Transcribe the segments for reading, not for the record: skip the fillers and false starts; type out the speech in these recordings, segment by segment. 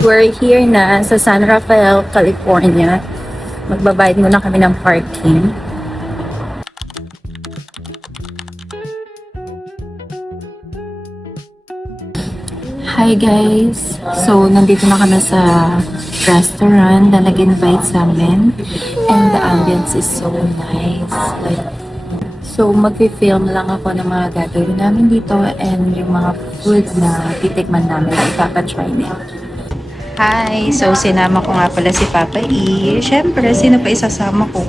We're here na sa San Rafael, California. Magbabayad muna kami ng parking. Hi guys! So, nandito na kami sa restaurant na nag-invite sa amin. And the ambience is so nice. So, mag-film lang ako ng mga gagawin namin dito and yung mga food na titikman namin na ipapatry nila. Hi! So, sinama ko nga pala si Papa E. Siyempre, sino pa isasama ko?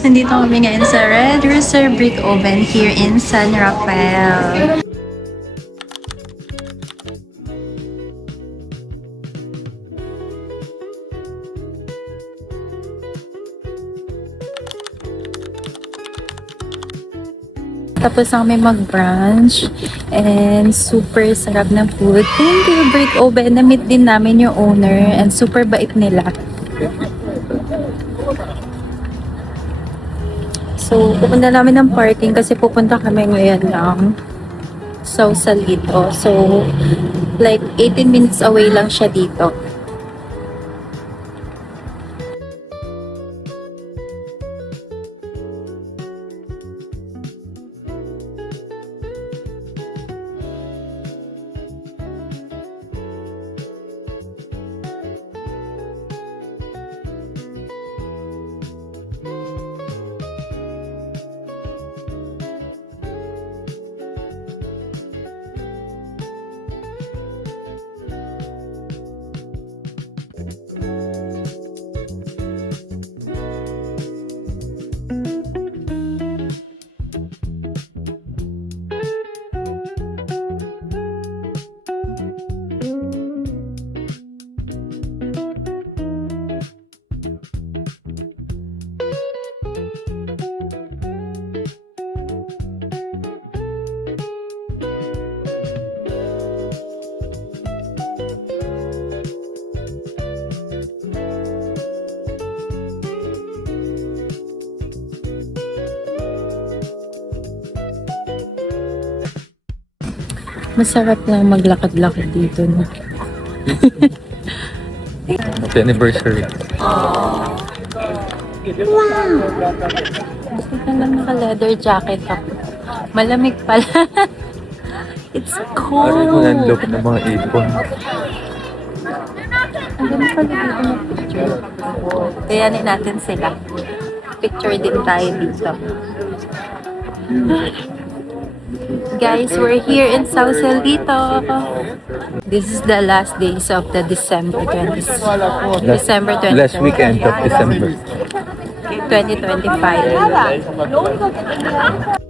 Nandito kami ngayon sa Red Rooster Brick Oven here in San Rafael. Tapos na kami mag-brunch and super sarap ng food. Thank you, Brick Oven. Na-meet din namin yung owner and super bait nila. So, pupunta namin ng parking kasi pupunta kami ngayon ng Sausalito. So, like 18 minutes away lang siya dito. Masarap lang maglakad-lakad dito, no? Happy anniversary. Wow! Gusto ko lang naka-leather jacket ako. Malamig pala. It's Parang cold. nanlok ng mga ipon. Ang ganda pala dito ng picture. Kayanin natin sila. Picture din tayo dito. Guys, we're here in Sausalito. This is the last days of the December 20th. December 20th. Last weekend of December. 2025.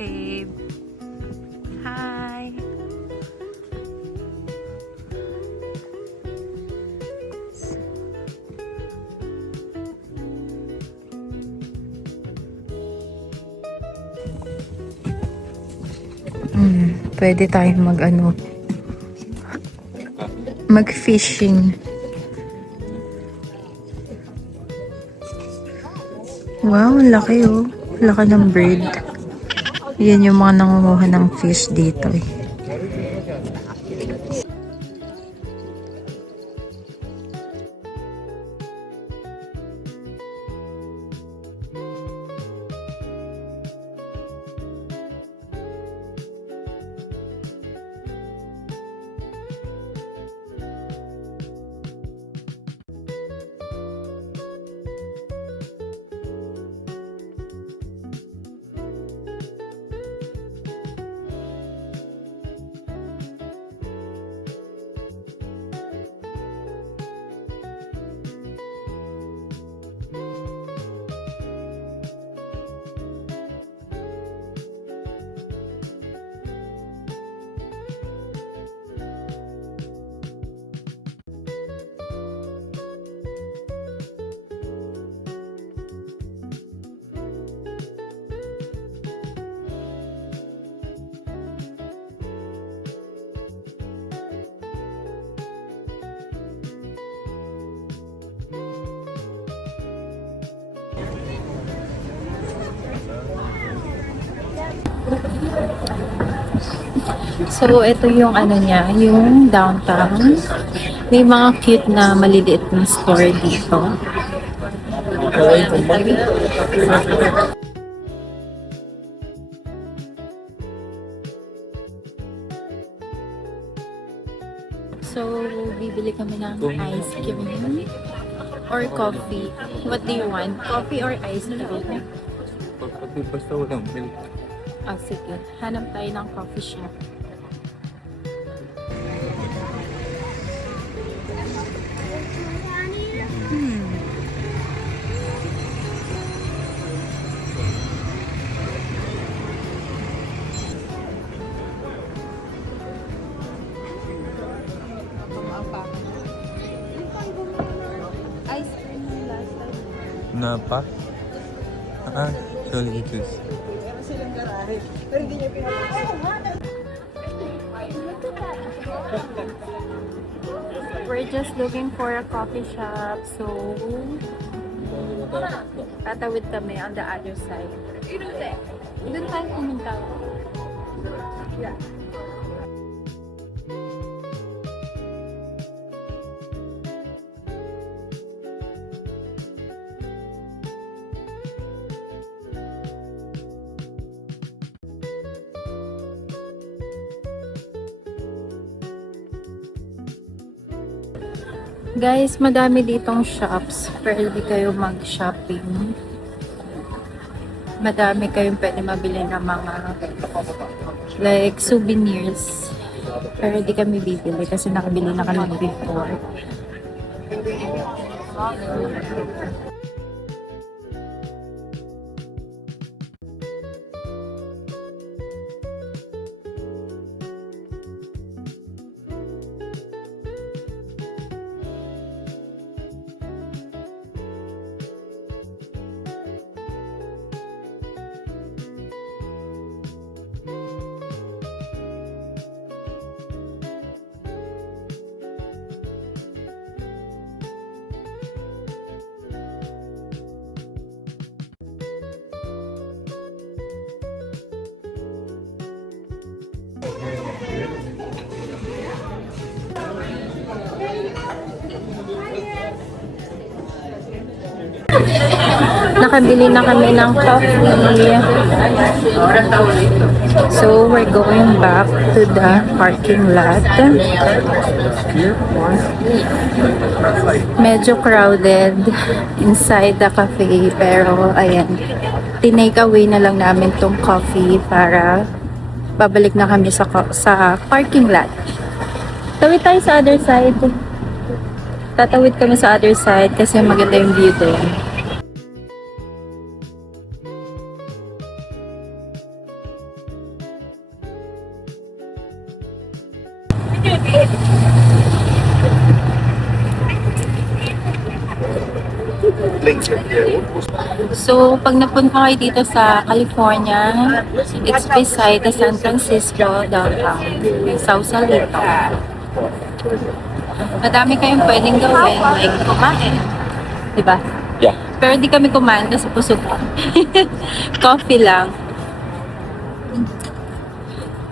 Babe. Hi. Pwede tayong mag-fishing. Wow, ang laki oh. Laki ng bird. Yan yung mga nangunguha ng fish dito eh. So, ito yung ano niya, yung downtown. May mga cute na maliliit na store dito. So, bibili kami ng ice cream or coffee. What do you want? Coffee or ice cream? Basta walang milk. Ah, sige. Hanap tayo ng coffee shop. Ice cream ng last time. Napa? Ah, sorry, juice. We're just looking for a coffee shop, so tatawid kami on the other side. Doon tayo pumunta. Yeah. Guys, madami ditong shops. Pwede kayo mag-shopping. Madami kayong pwede mabili ng mga like souvenirs. Pero di kami bibili kasi nakabili na kami before. Nakabili na kami ng coffee. So, we're going back to the parking lot. Medyo crowded inside the cafe, pero ayan, tinake away na lang namin tong coffee para babalik na kami sa parking lot. Tawid tayo sa other side. Tatawid kami sa other side kasi maganda yung view doon. So, pag napunta kayo dito sa California, it's beside the San Francisco downtown, Sausalito. Madami kayong pwedeng gawin, like kumain. Diba? Yeah. Pero di kami kumain kasi pusog. Coffee lang.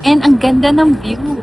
And ang ganda ng view.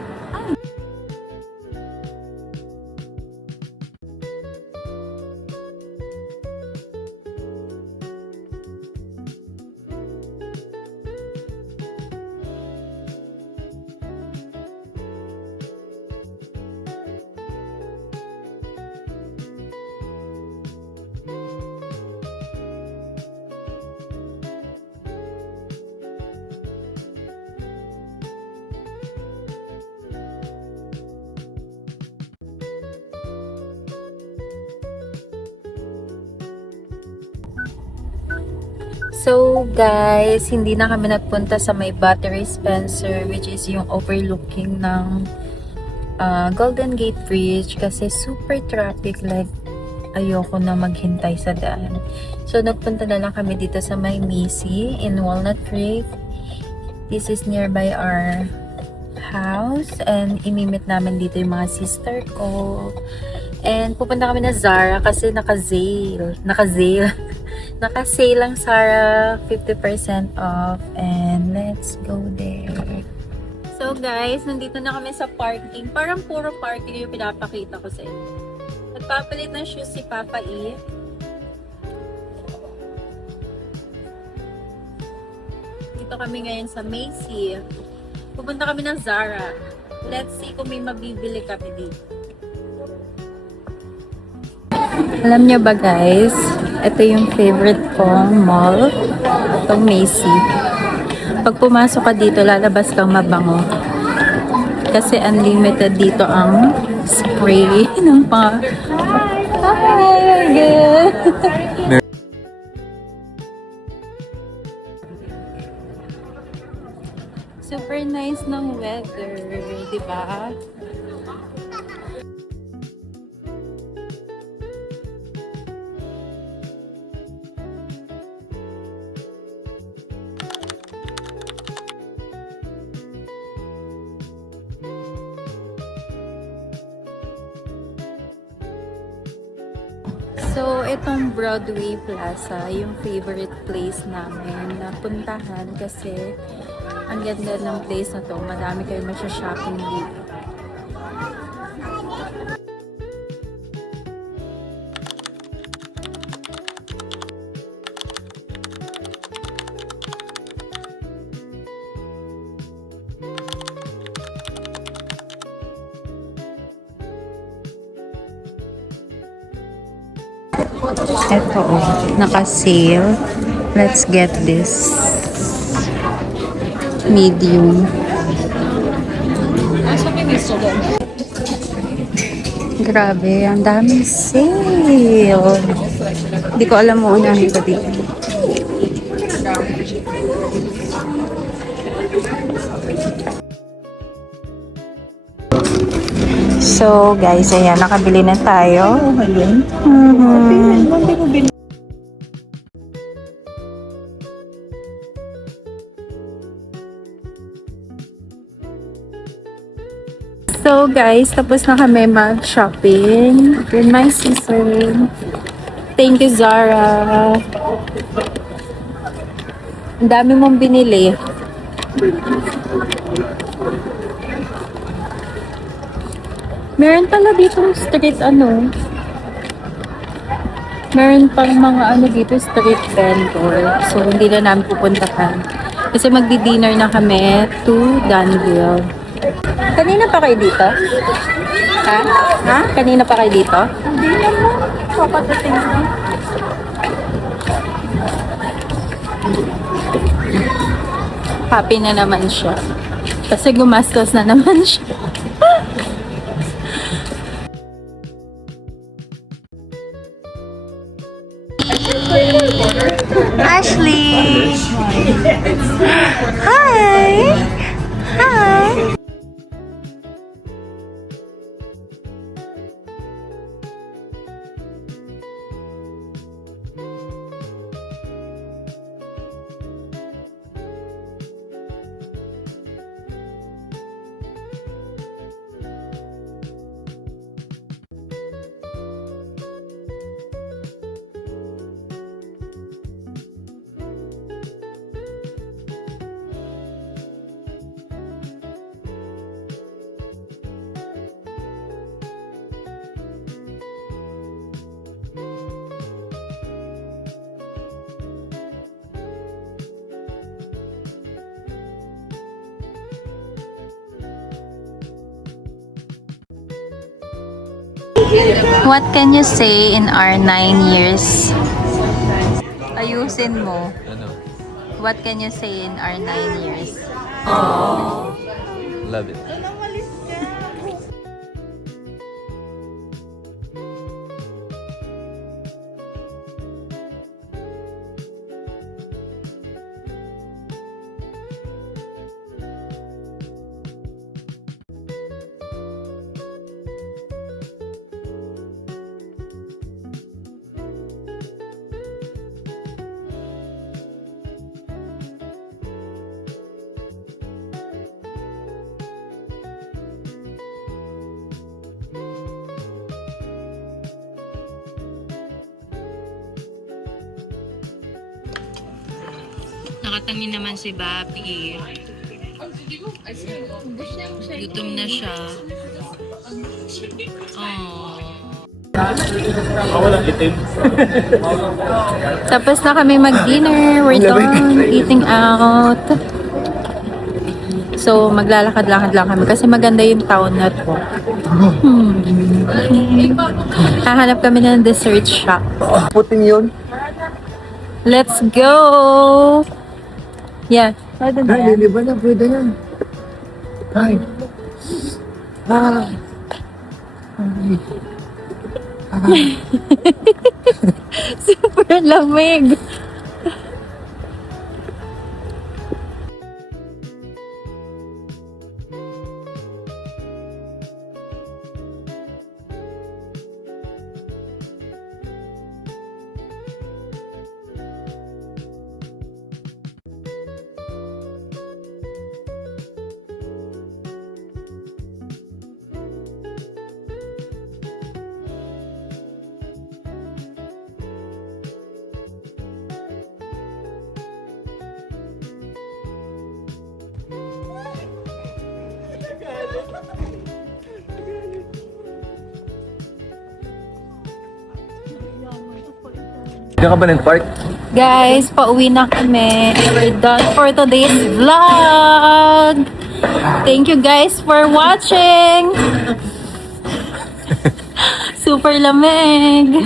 So guys, hindi na kami nagpunta sa may Battery Spencer, which is yung overlooking ng Golden Gate Bridge kasi super traffic, like ayoko na maghintay sa daan. So nagpunta na lang kami dito sa may Missy in Walnut Creek. This is nearby our house and imimit namin dito yung mga sister ko. And pupunta kami na Zara kasi naka-sale ang Zara, 50% off, and then let's go there. So guys, nandito na kami sa parking. Parang puro parking yung pinapakita ko sa inyo. Nagpapalit ng shoes si Papa E. Dito kami ngayon sa Macy. Pupunta kami ng Zara. Let's see kung may mabibili kami dito. Alam niyo ba guys, ito yung favorite kong mall. Itong Macy. Pag pumasok ka dito, lalabas kang mabango. Kasi unlimited dito ang spray ng mga... Hi! Good! Super nice ng weather, di ba? So, itong Broadway Plaza, yung favorite place namin na puntahan kasi ang ganda ng place na to. Madami kayo masya-shopping dito. Ito naka-sale. Let's get this. Medium. Grabe, ang daming sale. Hindi ko alam mo unahin ko dito. So, guys, ayan, nakabili na tayo. So, guys, tapos na kami mag-shopping with my sister. Thank you, Zara. Ang dami mong binili. Meron pala dito street meron pang mga dito street vendor. So, hindi na namin pupuntahan. Kasi magdi-dinner na kami to Danville. Kanina pa kayo dito? Ha? Ha? Kanina pa kayo dito? Hindi naman. Papatating na. Happy na naman siya. Kasi gumastos na naman siya. Ashley! Hi! Hi! What can you say in our 9 years? Ayusin mo. Ano? What can you say in our 9 years? Love it. Nakatangi naman si Bobby. Gutom na siya. Oh. Tapos na kami mag-dinner. We're done eating out. So, maglalakad-lakad lang kami kasi maganda yung town na to. Hahanap kami ng dessert shop. Puting yun. Let's go! Yeah. Pwede na yan. Liliba na, pwede na. Ay. Ah. Super lamig. Diyan ka ba nag-park? Guys, pauwi na kami. We're done for today's vlog. Thank you guys for watching. Super lamig.